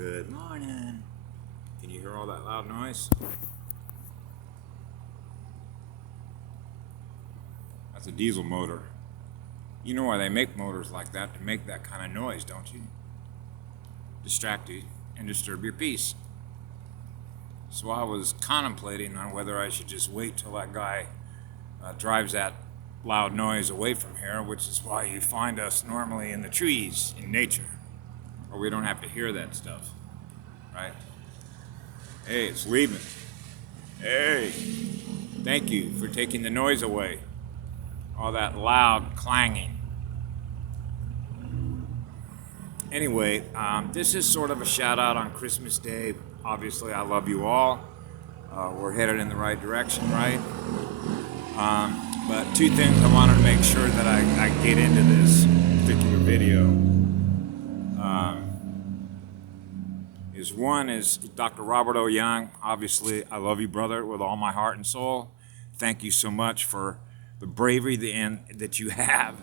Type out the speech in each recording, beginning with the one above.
Good morning. Can you hear all that loud noise? That's a diesel motor. You know why they make motors like that, to make that kind of noise, don't you? Distract you and disturb your peace. So I was contemplating on whether I should just wait till that guy drives that loud noise away from here, which is why you find us normally in the trees, in nature, or we don't have to hear that stuff, right? Hey, it's leaving. Hey, thank you for taking the noise away. All that loud clanging. Anyway, this is sort of a shout out on Christmas Day. Obviously, I love you all. We're headed in the right direction, right? But two things I wanted to make sure that I get into this particular video. One is Dr. Robert Young. Obviously, I love you, brother, with all my heart and soul. Thank you so much for the bravery that you have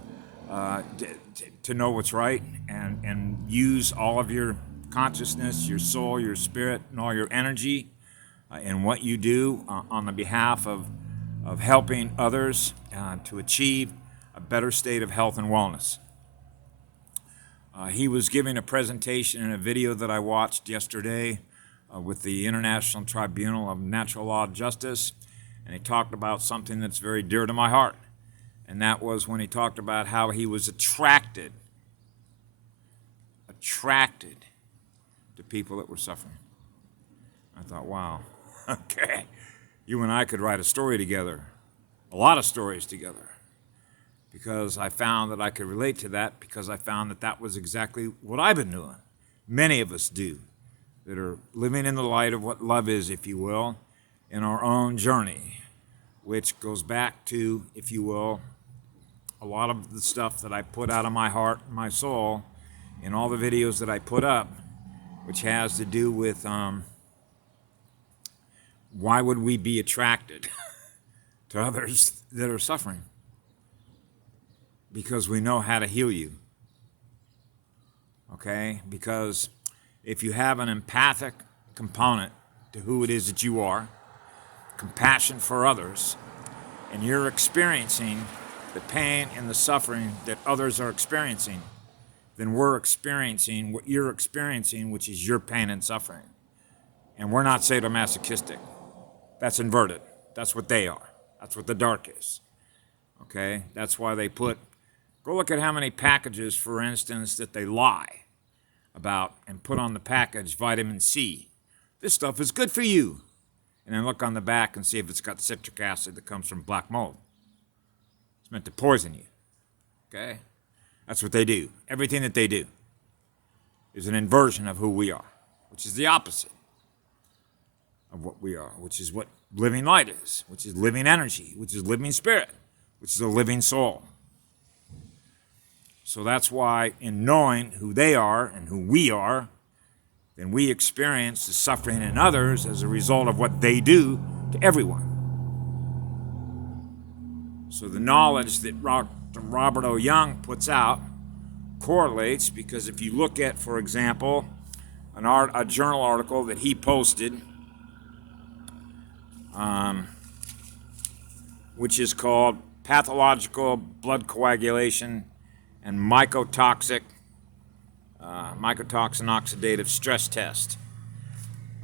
to know what's right and use all of your consciousness, your soul, your spirit, and all your energy in what you do on the behalf of helping others to achieve a better state of health and wellness. He was giving a presentation in a video that I watched yesterday with the International Tribunal of Natural Law Justice, and he talked about something that's very dear to my heart, and that was when he talked about how he was attracted to people that were suffering. I thought, wow, okay, you and I could write a story together, a lot of stories together, because I found that I could relate to that, because I found that that was exactly what I've been doing. Many of us do, that are living in the light of what love is, if you will, in our own journey, which goes back to, if you will, a lot of the stuff that I put out of my heart and my soul in all the videos that I put up, which has to do with why would we be attracted to others that are suffering? Because we know how to heal you, okay? Because if you have an empathic component to who it is that you are, compassion for others, and you're experiencing the pain and the suffering that others are experiencing, then we're experiencing what you're experiencing, which is your pain and suffering. And we're not sadomasochistic. That's inverted. That's what they are. That's what the dark is, okay? That's why they put, go look at how many packages, for instance, that they lie about and put on the package vitamin C. This stuff is good for you. And then look on the back and see if it's got citric acid that comes from black mold. It's meant to poison you, okay? That's what they do. Everything that they do is an inversion of who we are, which is the opposite of what we are, which is what living light is, which is living energy, which is living spirit, which is a living soul. So that's why in knowing who they are and who we are, then we experience the suffering in others as a result of what they do to everyone. So the knowledge that Dr. Robert O. Young puts out correlates, because if you look at, for example, a journal article that he posted, which is called Pathological Blood Coagulation and Mycotoxin Oxidative Stress Test.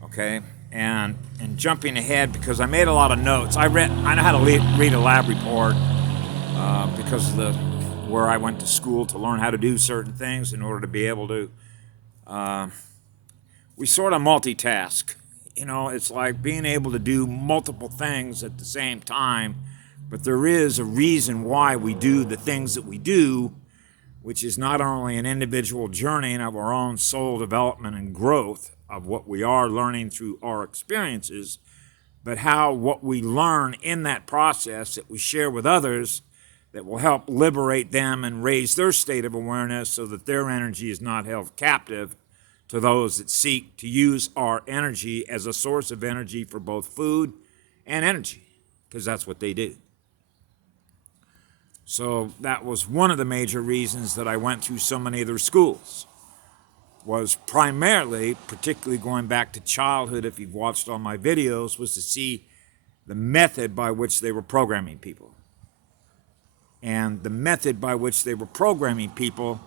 Okay, and jumping ahead, because I made a lot of notes. I know how to read a lab report because of where I went to school to learn how to do certain things in order to be able to. We sort of multitask. You know, it's like being able to do multiple things at the same time, but there is a reason why we do the things that we do, which is not only an individual journey of our own soul development and growth of what we are learning through our experiences, but how what we learn in that process that we share with others that will help liberate them and raise their state of awareness so that their energy is not held captive to those that seek to use our energy as a source of energy for both food and energy, because that's what they do. So that was one of the major reasons that I went through so many of their schools. was primarily, particularly going back to childhood, if you've watched all my videos, was to see the method by which they were programming people. And the method by which they were programming people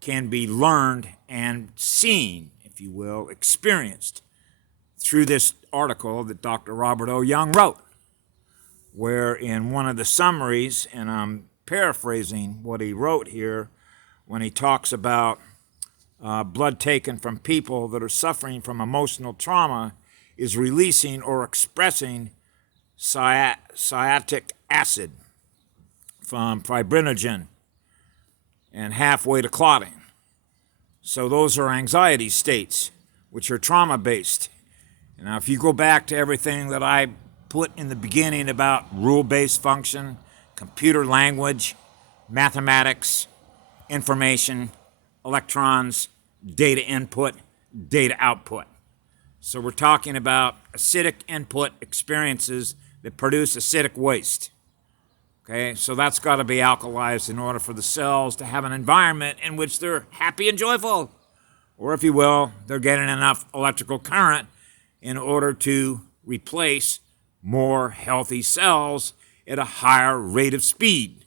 can be learned and seen, if you will, experienced through this article that Dr. Robert O. Young wrote, where in one of the summaries, and I'm paraphrasing what he wrote here, when he talks about blood taken from people that are suffering from emotional trauma is releasing or expressing sciatic acid from fibrinogen and halfway to clotting. So those are anxiety states, which are trauma-based. Now, if you go back to everything that I put in the beginning about rule-based function, computer language, mathematics, information, electrons, data input, data output. So we're talking about acidic input experiences that produce acidic waste. Okay, so that's got to be alkalized in order for the cells to have an environment in which they're happy and joyful. Or if you will, they're getting enough electrical current in order to replace more healthy cells at a higher rate of speed.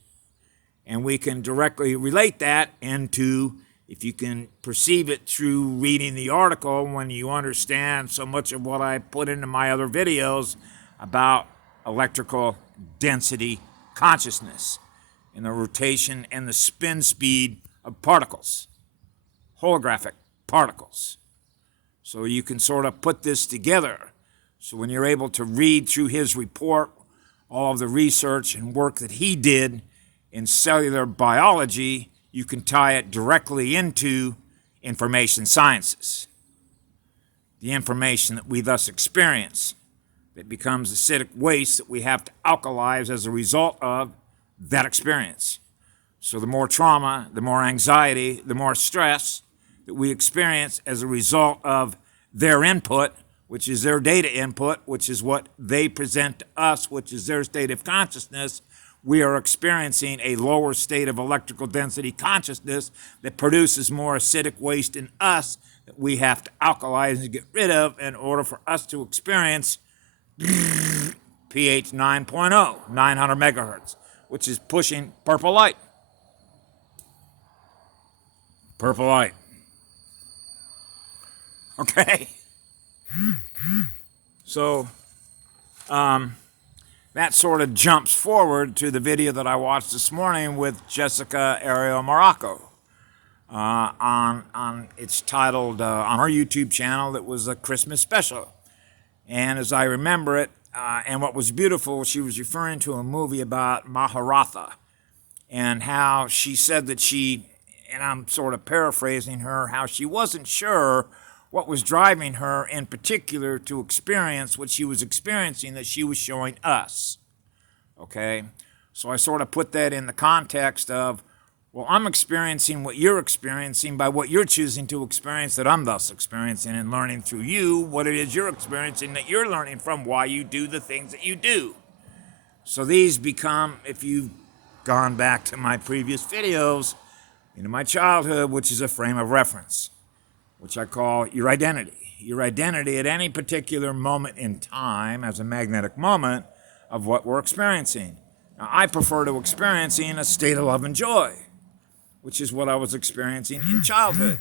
And we can directly relate that into, if you can perceive it through reading the article, when you understand so much of what I put into my other videos about electrical density consciousness and the rotation and the spin speed of particles, holographic particles. So you can sort of put this together. So when you're able to read through his report, all of the research and work that he did in cellular biology, you can tie it directly into information sciences. The information that we thus experience that becomes acidic waste that we have to alkalize as a result of that experience. So the more trauma, the more anxiety, the more stress that we experience as a result of their input, which is their data input, which is what they present to us, which is their state of consciousness, we are experiencing a lower state of electrical density consciousness that produces more acidic waste in us that we have to alkalize and get rid of in order for us to experience pH 9.0, 900 megahertz, which is pushing purple light. Purple light. Okay? So, that sort of jumps forward to the video that I watched this morning with Jessica Ariel Morocco. It's titled, on her YouTube channel, it was a Christmas special. And as I remember it, and what was beautiful, she was referring to a movie about Mahabharata and how she said that she, and I'm sort of paraphrasing her, how she wasn't sure what was driving her in particular to experience what she was experiencing that she was showing us. Okay? So I sort of put that in the context of, well, I'm experiencing what you're experiencing by what you're choosing to experience that I'm thus experiencing, and learning through you what it is you're experiencing that you're learning from why you do the things that you do. So these become, if you've gone back to my previous videos, into my childhood, which is a frame of reference, which I call your identity. Your identity at any particular moment in time as a magnetic moment of what we're experiencing. Now, I prefer to experiencing a state of love and joy, which is what I was experiencing in childhood.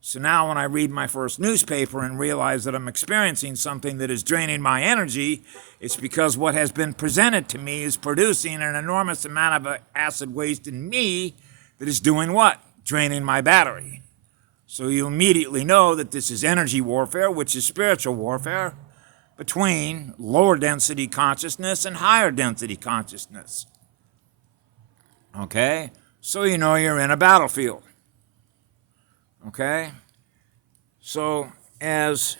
So now when I read my first newspaper and realize that I'm experiencing something that is draining my energy, it's because what has been presented to me is producing an enormous amount of acid waste in me that is doing what? Draining my battery. So you immediately know that this is energy warfare, which is spiritual warfare, between lower density consciousness and higher density consciousness. Okay? So you know you're in a battlefield. Okay? So as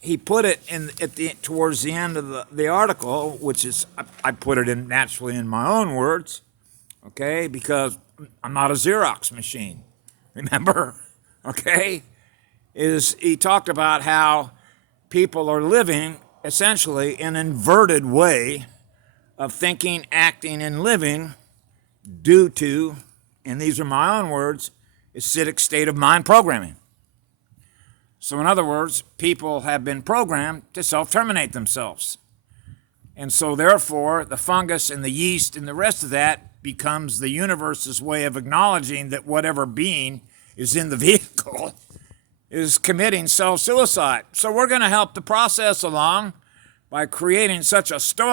he put it towards the end of the article, which is, I put it in naturally in my own words, okay, because I'm not a Xerox machine, remember? Okay? He talked about how people are living essentially an inverted way of thinking, acting, and living due to, and these are my own words, acidic state of mind programming. So in other words, people have been programmed to self-terminate themselves. And so therefore, the fungus and the yeast and the rest of that becomes the universe's way of acknowledging that whatever being is in the vehicle is committing self-suicide. So we're going to help the process along by creating such a storm